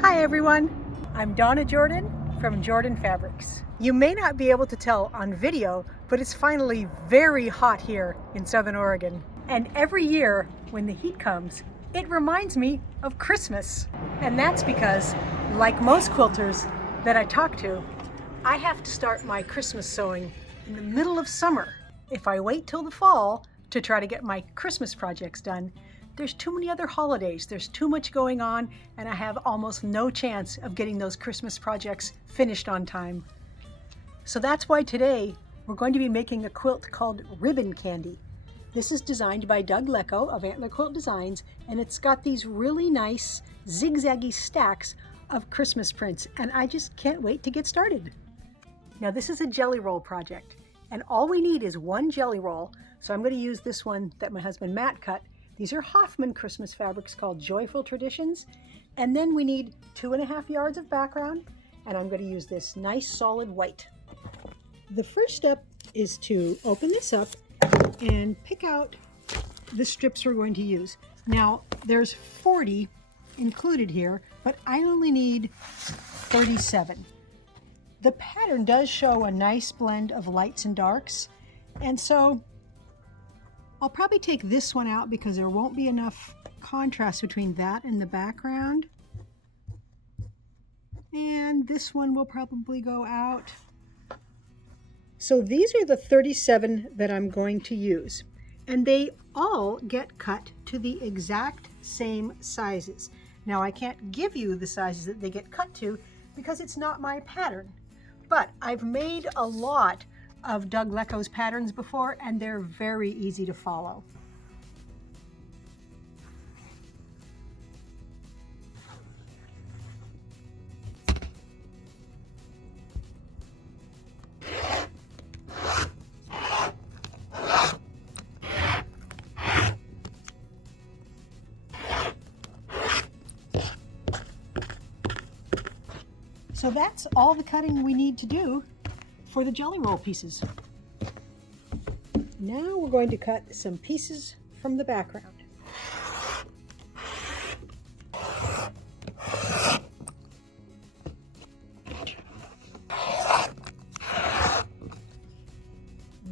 Hi everyone, I'm Donna Jordan from Jordan Fabrics. You may not be able to tell on video, but it's finally very hot here in Southern Oregon. And every year when the heat comes, it reminds me of Christmas. And that's because, like most quilters that I talk to, I have to start my Christmas sewing in the middle of summer. If I wait till the fall to try to get my Christmas projects done, there's too many other holidays, there's too much going on, and I have almost no chance of getting those Christmas projects finished on time. So that's why today we're going to be making a quilt called Ribbon Candy. This is designed by Doug Lecco of Antler Quilt Designs, and it's got these really nice zigzaggy stacks of Christmas prints, and I just can't wait to get started. Now this is a jelly roll project, and all we need is one jelly roll, so I'm going to use this one that my husband Matt cut. These are Hoffman Christmas fabrics called Joyful Traditions. And then we need 2.5 yards of background, and I'm going to use this nice solid white. The first step is to open this up and pick out the strips we're going to use. Now there's 40 included here, but I only need 37. The pattern does show a nice blend of lights and darks, and so I'll probably take this one out because there won't be enough contrast between that and the background. And this one will probably go out. So these are the 37 that I'm going to use. And they all get cut to the exact same sizes. Now I can't give you the sizes that they get cut to because it's not my pattern. But I've made a lot of Doug Lecco's patterns before, and they're very easy to follow. So that's all the cutting we need to do for the jelly roll pieces. Now we're going to cut some pieces from the background.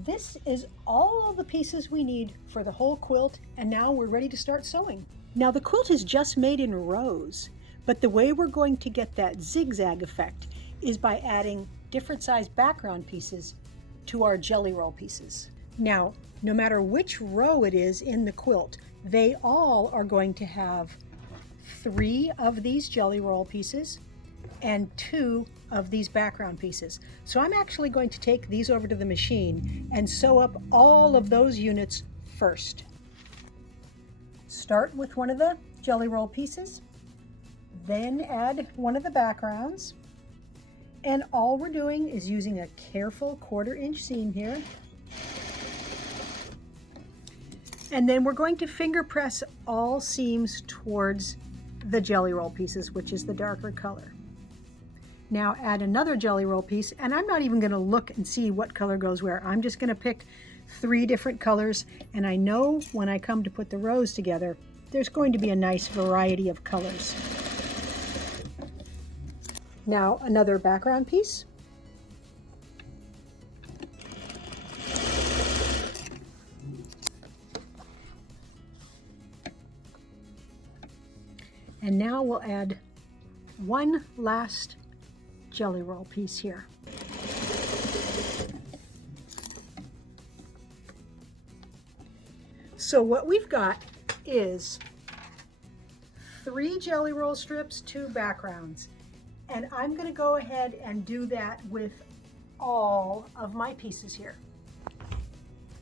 This is all the pieces we need for the whole quilt, and now we're ready to start sewing. Now the quilt is just made in rows, but the way we're going to get that zigzag effect is by adding different size background pieces to our jelly roll pieces. Now, no matter which row it is in the quilt, they all are going to have 3 of these jelly roll pieces and 2 of these background pieces. So I'm actually going to take these over to the machine and sew up all of those units first. Start with one of the jelly roll pieces, then add one of the backgrounds. And all we're doing is using a careful 1/4 inch seam here. And then we're going to finger press all seams towards the jelly roll pieces, which is the darker color. Now add another jelly roll piece, and I'm not even going to look and see what color goes where. I'm just going to pick 3 different colors, and I know when I come to put the rows together, there's going to be a nice variety of colors. Now another background piece. And now we'll add one last jelly roll piece here. So what we've got is 3 jelly roll strips, 2 backgrounds. And I'm going to go ahead and do that with all of my pieces here.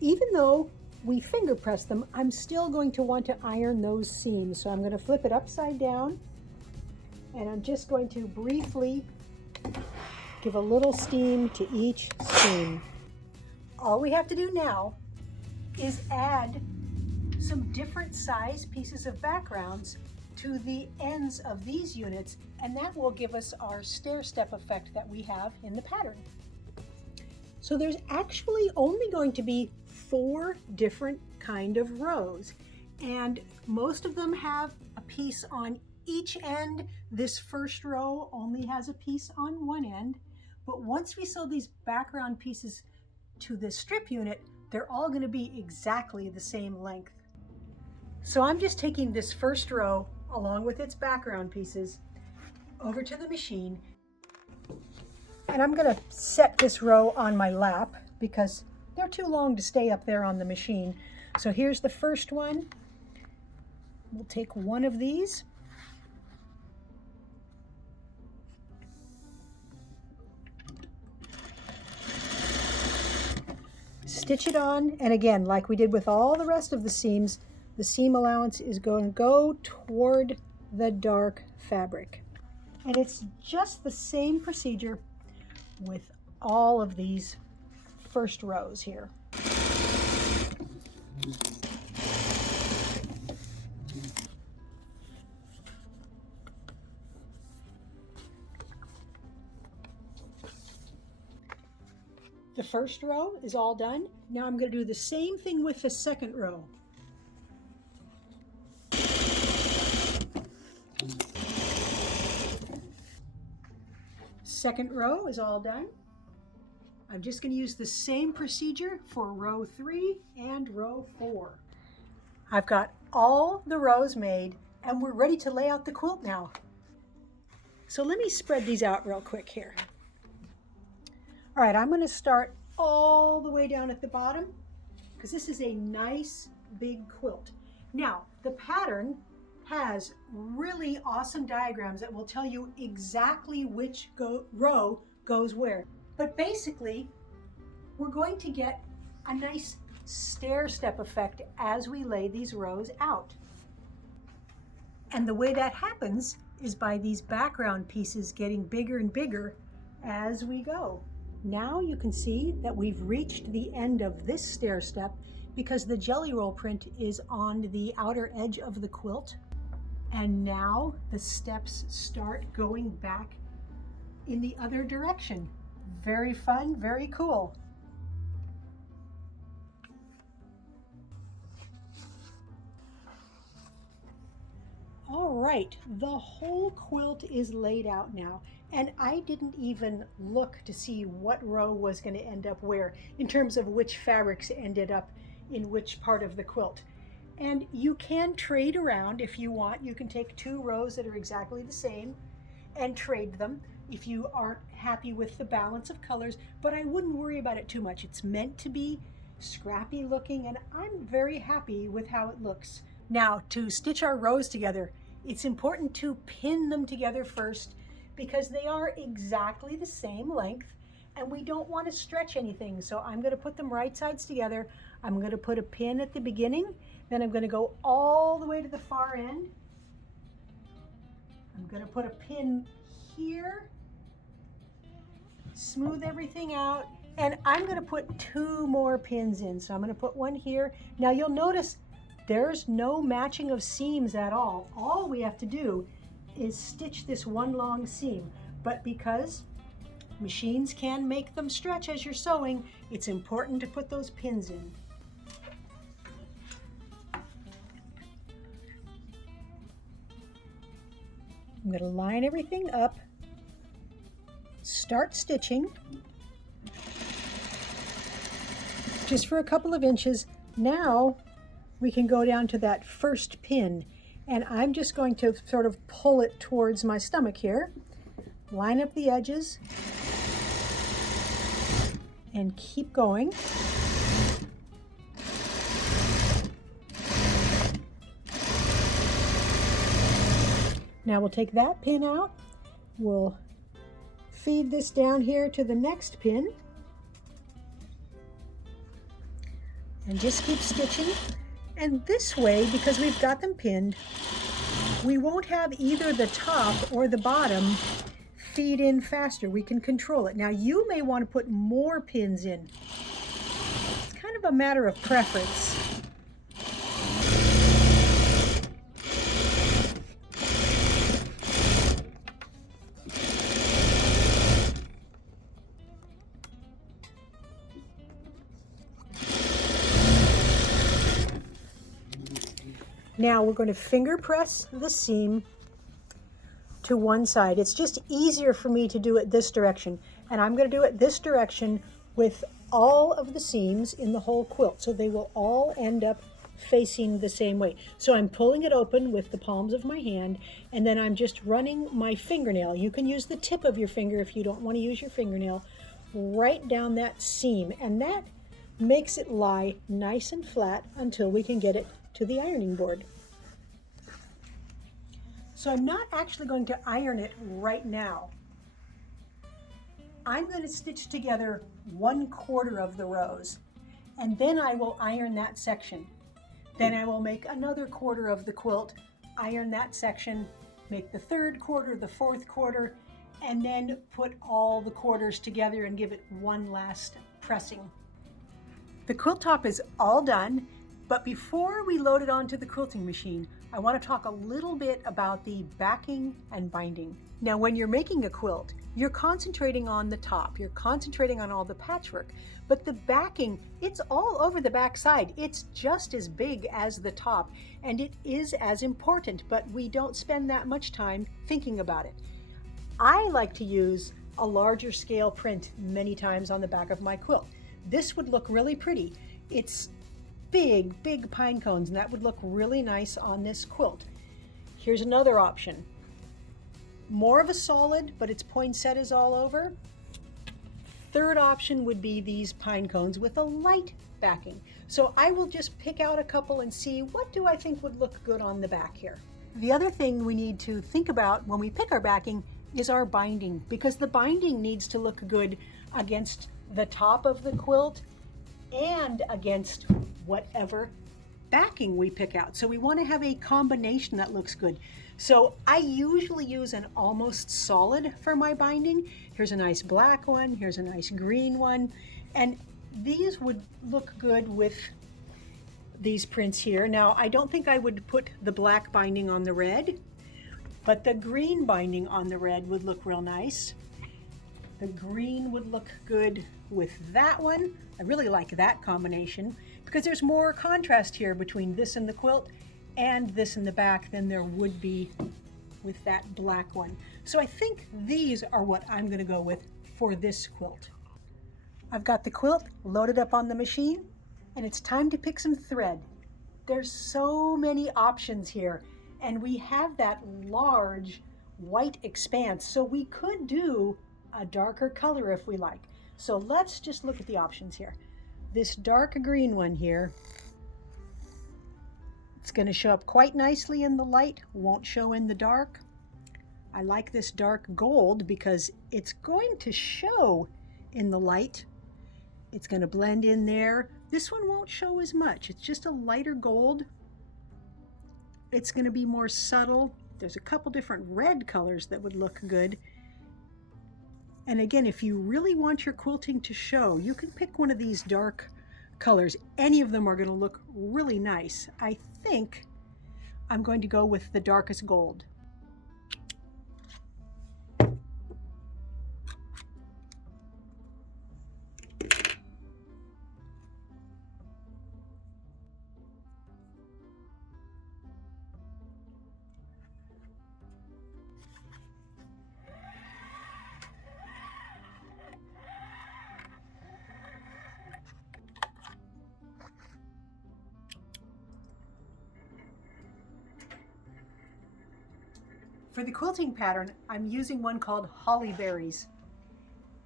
Even though we finger press them, I'm still going to want to iron those seams. So I'm going to flip it upside down, and I'm just going to briefly give a little steam to each seam. All we have to do now is add some different size pieces of backgrounds to the ends of these units, and that will give us our stair-step effect that we have in the pattern. So there's actually only going to be 4 different kind of rows, and most of them have a piece on each end, this first row only has a piece on one end, but once we sew these background pieces to this strip unit, they're all going to be exactly the same length. So I'm just taking this first row along with its background pieces over to the machine, and I'm going to set this row on my lap because they're too long to stay up there on the machine. So here's the first one. We'll take one of these. Stitch it on, and again, like we did with all the rest of the seams, the seam allowance is going to go toward the dark fabric. And it's just the same procedure with all of these first rows here. The first row is all done. Now I'm going to do the same thing with the second row. Second row is all done. I'm just going to use the same procedure for row 3 and row 4. I've got all the rows made and we're ready to lay out the quilt now. So let me spread these out real quick here. All right, I'm going to start all the way down at the bottom because this is a nice big quilt. Now, the pattern has really awesome diagrams that will tell you exactly which row goes where. But basically, we're going to get a nice stair-step effect as we lay these rows out. And the way that happens is by these background pieces getting bigger and bigger as we go. Now you can see that we've reached the end of this stair step because the jelly roll print is on the outer edge of the quilt. And now the steps start going back in the other direction. Very fun, very cool. All right, the whole quilt is laid out now, and I didn't even look to see what row was going to end up where in terms of which fabrics ended up in which part of the quilt. And you can trade around if you want. You can take 2 rows that are exactly the same and trade them if you aren't happy with the balance of colors, but I wouldn't worry about it too much. It's meant to be scrappy looking, and I'm very happy with how it looks. Now, to stitch our rows together, it's important to pin them together first because they are exactly the same length and we don't want to stretch anything. So I'm going to put them right sides together. I'm going to put a pin at the beginning, then I'm going to go all the way to the far end. I'm going to put a pin here, smooth everything out, and I'm going to put 2 more pins in. So I'm going to put one here. Now you'll notice there's no matching of seams at all. All we have to do is stitch this one long seam. But because machines can make them stretch as you're sewing, it's important to put those pins in. I'm going to line everything up, start stitching just for a couple of inches. Now we can go down to that first pin, and I'm just going to sort of pull it towards my stomach here, line up the edges, and keep going. Now we'll take that pin out, we'll feed this down here to the next pin, and just keep stitching. And this way, because we've got them pinned, we won't have either the top or the bottom feed in faster. We can control it. Now you may want to put more pins in. It's kind of a matter of preference. Now we're going to finger press the seam to one side. It's just easier for me to do it this direction. And I'm going to do it this direction with all of the seams in the whole quilt, so they will all end up facing the same way. So I'm pulling it open with the palms of my hand, and then I'm just running my fingernail. You can use the tip of your finger if you don't want to use your fingernail, right down that seam, and that makes it lie nice and flat until we can get it to the ironing board. So I'm not actually going to iron it right now. I'm going to stitch together 1/4 of the rows, and then I will iron that section. Then I will make another quarter of the quilt, iron that section, make the 3rd quarter, the 4th quarter, and then put all the quarters together and give it one last pressing. The quilt top is all done, but before we load it onto the quilting machine, I want to talk a little bit about the backing and binding. Now, when you're making a quilt, you're concentrating on the top, you're concentrating on all the patchwork, but the backing, it's all over the back side. It's just as big as the top, and it is as important, but we don't spend that much time thinking about it. I like to use a larger scale print many times on the back of my quilt. This would look really pretty. It's big pine cones, and that would look really nice on this quilt. Here's another option. More of a solid, but its poinsettias all over. 3rd option would be these pine cones with a light backing. So I will just pick out a couple and see what do I think would look good on the back here. The other thing we need to think about when we pick our backing is our binding, because the binding needs to look good against the top of the quilt and against whatever backing we pick out. So we want to have a combination that looks good. So I usually use an almost solid for my binding. Here's a nice black one, here's a nice green one, and these would look good with these prints here. Now, I don't think I would put the black binding on the red, but the green binding on the red would look real nice. The green would look good with that one. I really like that combination because there's more contrast here between this and the quilt and this in the back than there would be with that black one. So I think these are what I'm going to go with for this quilt. I've got the quilt loaded up on the machine, and it's time to pick some thread. There's so many options here, and we have that large white expanse, so we could do a darker color if we like. So let's just look at the options here. This dark green one here, it's going to show up quite nicely in the light, won't show in the dark. I like this dark gold because it's going to show in the light. It's going to blend in there. This one won't show as much. It's just a lighter gold. It's going to be more subtle. There's a couple different red colors that would look good. And again, if you really want your quilting to show, you can pick one of these dark colors. Any of them are going to look really nice. I think I'm going to go with the darkest gold. For the quilting pattern, I'm using one called Holly Berries.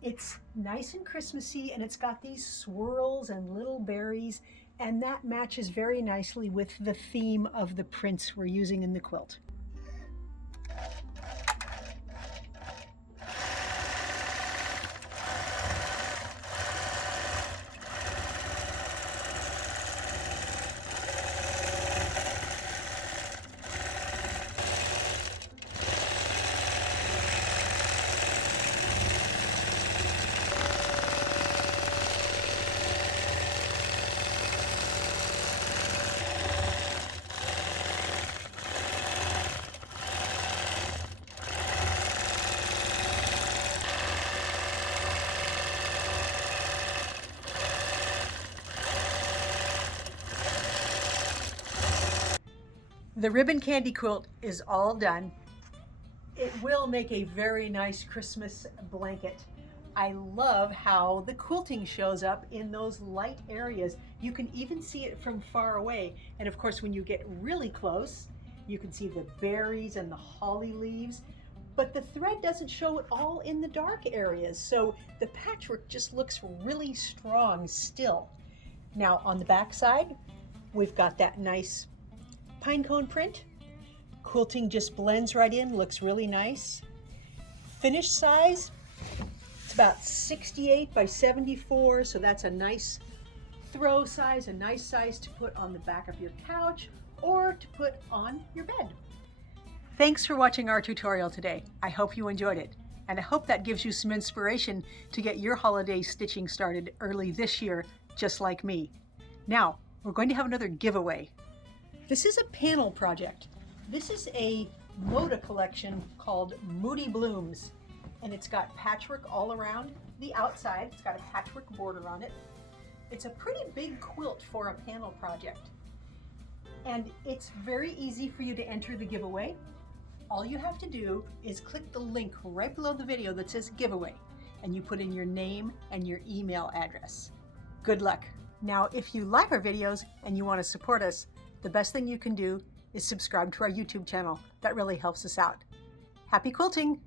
It's nice and Christmassy, and it's got these swirls and little berries, and that matches very nicely with the theme of the prints we're using in the quilt. The ribbon candy quilt is all done. It will make a very nice Christmas blanket. I love how the quilting shows up in those light areas. You can even see it from far away. And of course, when you get really close, you can see the berries and the holly leaves, but the thread doesn't show it all in the dark areas. So the patchwork just looks really strong still. Now on the back side, we've got that nice pine cone print. Quilting just blends right in, looks really nice. Finished size, it's about 68 by 74, so that's a nice throw size, a nice size to put on the back of your couch or to put on your bed. Thanks for watching our tutorial today. I hope you enjoyed it, and I hope that gives you some inspiration to get your holiday stitching started early this year, just like me. Now, we're going to have another giveaway. This is a panel project. This is a Moda collection called Moody Blooms, and it's got patchwork all around the outside. It's got a patchwork border on it. It's a pretty big quilt for a panel project, and it's very easy for you to enter the giveaway. All you have to do is click the link right below the video that says giveaway, and you put in your name and your email address. Good luck. Now, if you like our videos and you want to support us, the best thing you can do is subscribe to our YouTube channel. That really helps us out. Happy quilting!